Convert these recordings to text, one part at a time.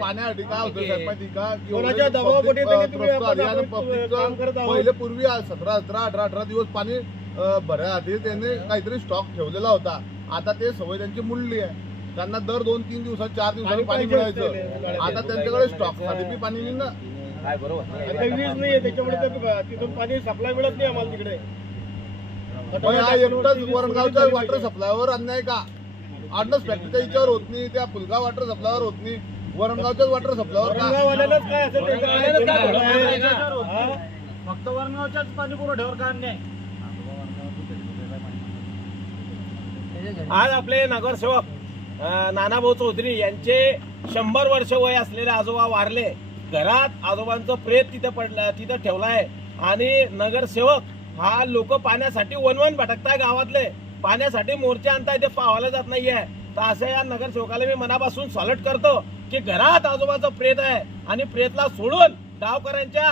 पाण्यासाठी काय होतं साहेब माहिती का, कोणाच्या दबावापोटी पहिले पूर्वी 17, 18 दिवस पाणी भरायसाठी त्यांनी काहीतरी स्टॉक ठेवलेला होता. आता ते सवय त्यांची मुडली आहे. त्यांना दर 2-3 दिवसात 4 दिवसांनी पाणी मिळायचं. आता त्यांच्याकडे स्टॉक साठी बी पाणी नाही ना. काय बरोबर वीज नाहीये, त्याच्यामुळे तिथून पाणी सप्लाय मिळत नाही आम्हाला तिकडे. हा एकटाच वरणगावच्या वॉटर सप्लायवर अन्याय का? आडनस फॅक्टरीच्या याच्यावर होत नाही, त्या फुलगाव वॉटर सप्लायवर होत नाही, वरणगावच्याच वॉटर सप्लायवर काय असेल फक्त वरणगावच्याच पाणी पुरवठ्यावर का अन्याय? आज आपले नगरसेवक नानाभाऊ चौधरी यांचे 100 वर्ष वय असलेले आजोबा वारले. घरात आजोबांचं प्रेत तिथे पडलं, तिथं ठेवलाय. आणि नगरसेवक हा लोक पाण्यासाठी वनवन भटकताय, गावातले पाण्यासाठी मोर्चे आणताय, ते पाहायला जात नाहीये. तर असं या नगरसेवकाला मी मनापासून सॉल्यूट करतो की घरात आजोबाचं प्रेत आहे आणि प्रेतला सोडून गावकऱ्यांच्या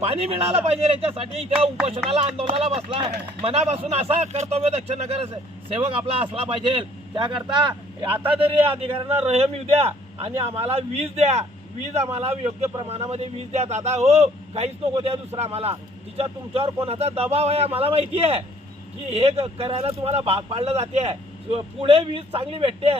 पाणी मिळालं पाहिजे याच्यासाठी इथे उपोषणाला आंदोलनाला बसलाय. मनापासून असा कर्तव्यदक्ष नगरसेवक आपला असला पाहिजे. त्याकरता आता तरी अधिकाऱ्यांना रहम येऊ द्या आणि आम्हाला वीज द्या. वीज आम्हाला योग्य प्रमाणामध्ये वीज द्या दादा. हो, काहीच नको द्या दुसरा आम्हाला. तिच्या तुमच्यावर कोणाचा दबाव आहे आम्हाला माहिती आहे की हे करायला तुम्हाला भाग पाडलं जाते. पुढे वीज चांगली भेटते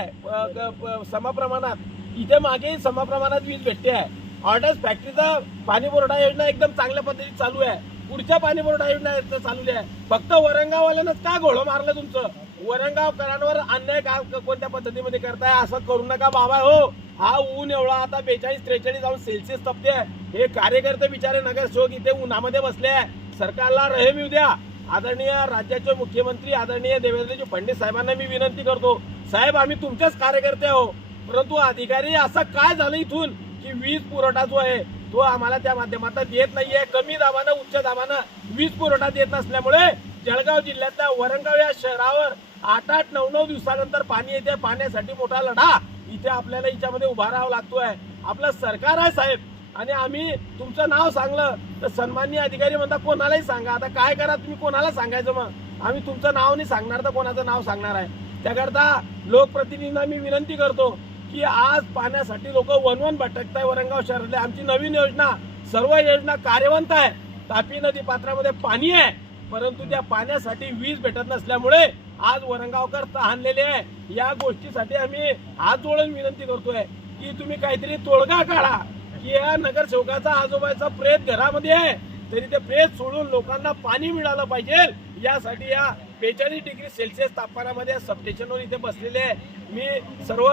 समप्रमाणात, इथे मागेही समप्रमाणात वीज भेटते. ऑर्डर्स फॅक्टरीचा पाणी पुरवठा योजना एकदम चांगल्या पद्धतीत चालू आहे. पुढच्या पाणी पुरवठा योजना चालू आहे. फक्त वरणगाववाल्यानंच का घोडं मारलं तुमचं? वरणगावकरांवर अन्याय का कोणत्या पद्धतीमध्ये करताय? असं करू नका बाबा. हो, हा ऊन एवढा आता 42-43 जाऊन सेल्सिअस तपते. हे कार्यकर्ते बिचारे नगरसेवक इथे उन्हामध्ये बसले आहे. सरकारला रहम येऊ द्या. आदरणीय राज्याचे मुख्यमंत्री आदरणीय देवेंद्रजी फडणवीस साहेबांना मी विनंती करतो, साहेब आम्ही तुमचेच कार्यकर्ते आहो, परंतु अधिकारी असं काय झालं इथून की वीज पुरवठा जो आहे तो आम्हाला त्या माध्यमातून देत नाहीये. कमी दाबानं उच्च दाबानं वीज पुरवठा देत नसल्यामुळे जळगाव जिल्ह्यातल्या वरणगाव या शहरावर 8-8, 9-9 दिवसानंतर पाणी येते. पाण्यासाठी मोठा लढा इथे आपल्याला याच्यामध्ये उभा राहावं लागतोय. आपलं सरकार आहे साहेब आणि आम्ही तुमचं नाव सांगलं तर सन्माननीय अधिकारी म्हणता कोणालाही सांगा. आता काय करा तुम्ही, कोणाला सांगायचं? मग आम्ही तुमचं नाव नाही सांगणार तर कोणाचं नाव सांगणार आहे? त्याकरता लोकप्रतिनिधींना मी विनंती करतो की आज पाण्यासाठी लोक वनवन भटकताय वरणगाव शहरातले. आमची नवीन योजना, सर्व योजना कार्यवंत आहे. तापी नदी पात्रामध्ये पाणी आहे, परंतु त्या पाण्यासाठी वीज भेटत नसल्यामुळे आज वरणगावकर तहानलेले आहे. या गोष्टीसाठी आम्ही हात जोडून विनंती करतोय की तुम्ही काहीतरी तोडगा काढा की या नगरसेवकाचा आजोबाचा प्रेत घरामध्ये आहे तरी ते प्रेत सोडून लोकांना पाणी मिळालं पाहिजे. यासाठी या 42 डिग्री सेल्सिअस तापमानामध्ये सबस्टेशनवर इथे बसलेले आहे. मी सर्व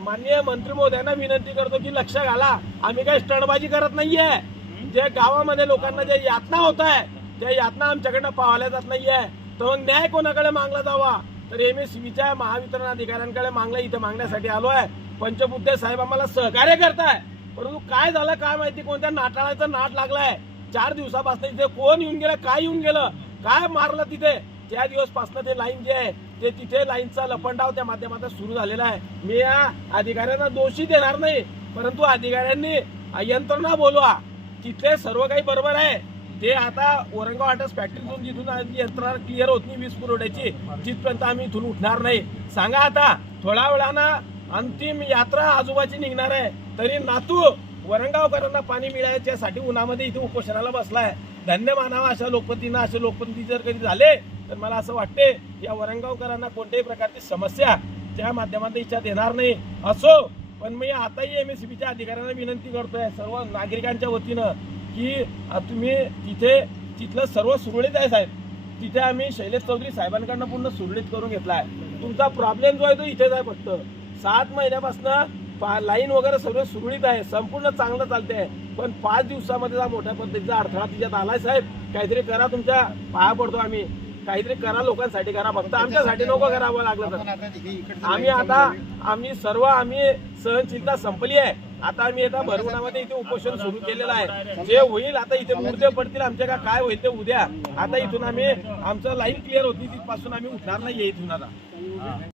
माननीय मंत्री महोदयांना विनंती करतो की लक्ष घाला. आम्ही काही स्टंटबाजी करत नाहीये. जे गावामध्ये लोकांना जे यातना होत आहे त्या यातना आमच्याकडनं पाहायला जात नाहीये. तर मग न्याय कोणाकडे मागला जावा? तर MSCBच्या महावितरण अधिकाऱ्यांकडे मागला. इथे मागण्यासाठी आलो आहे. पंचबुद्धे साहेब आम्हाला सहकार्य करताय, परंतु काय झालं काय माहिती, कोणत्या नाटाळाचा नाट लागलाय. 4 दिवसापासून इथे कोण येऊन गेलं, काय येऊन गेलं, काय मारलं तिथे. त्या दिवसपासून ते लाईन जे आहे ते तिथे लाईनचा लपंडाव त्या माध्यमातून सुरू झालेला आहे. मी या अधिकाऱ्यांना दोषी देणार नाही, परंतु अधिकाऱ्यांनी यंत्रणा बोलवा. तिथले सर्व काही बरोबर आहे. ते आता वरणगाव आटस फॅक्टरीतून जिथून यंत्रणा क्लिअर होत नाही वीज पुरवठ्याची, तिथपर्यंत आम्ही इथून उठणार नाही. सांगा आता थोड्या वेळानं अंतिम यात्रा आजोबाची निघणार आहे तरी नातू वरणगावकरांना पाणी मिळायच्यासाठी उन्हामध्ये इथे उपोषणाला बसलाय. धन्य मानावा अशा लोकप्रतिनिधींना. असे लोकप्रतिनिधी जर कधी झाले तर मला असं वाटते या वरणगावकरांना कोणत्याही प्रकारची समस्या त्या माध्यमातून इच्छात येणार नाही. असो, पण मी आताही MSCBच्या अधिकाऱ्यांना विनंती करतोय सर्व नागरिकांच्या वतीनं की तुम्ही तिथलं सर्व सुरळीत आहे साहेब. तिथे आम्ही शैलेश चौधरी साहेबांकडनं पूर्ण सुरळीत करून घेतला आहे. तुमचा प्रॉब्लेम जो आहे तो इथेच आहे. फक्त 7 महिन्यापासून लाईन वगैरे सगळं सुरळीत आहे, संपूर्ण चांगलं चालते. पण 5 दिवसामध्ये मोठ्या पद्धतीचा अडथळा तिच्यात आलाय. साहेब काहीतरी करा, तुमच्या पाया पडतो आम्ही. काहीतरी करा, लोकांसाठी करा, फक्त आमच्यासाठी नको करावं लागलं तर. आम्ही सहनशीलता संपली आहे. आता आम्ही आता भरवणामध्ये इथे उपोषण सुरू केलेलं आहे. जे होईल आता इथे मुर्दे पडतील आमच्या का काय होईल ते उद्या. आता इथून आम्ही आमचं लाईन क्लिअर होती तिथपासून आम्ही उठणार नाही इथून आता.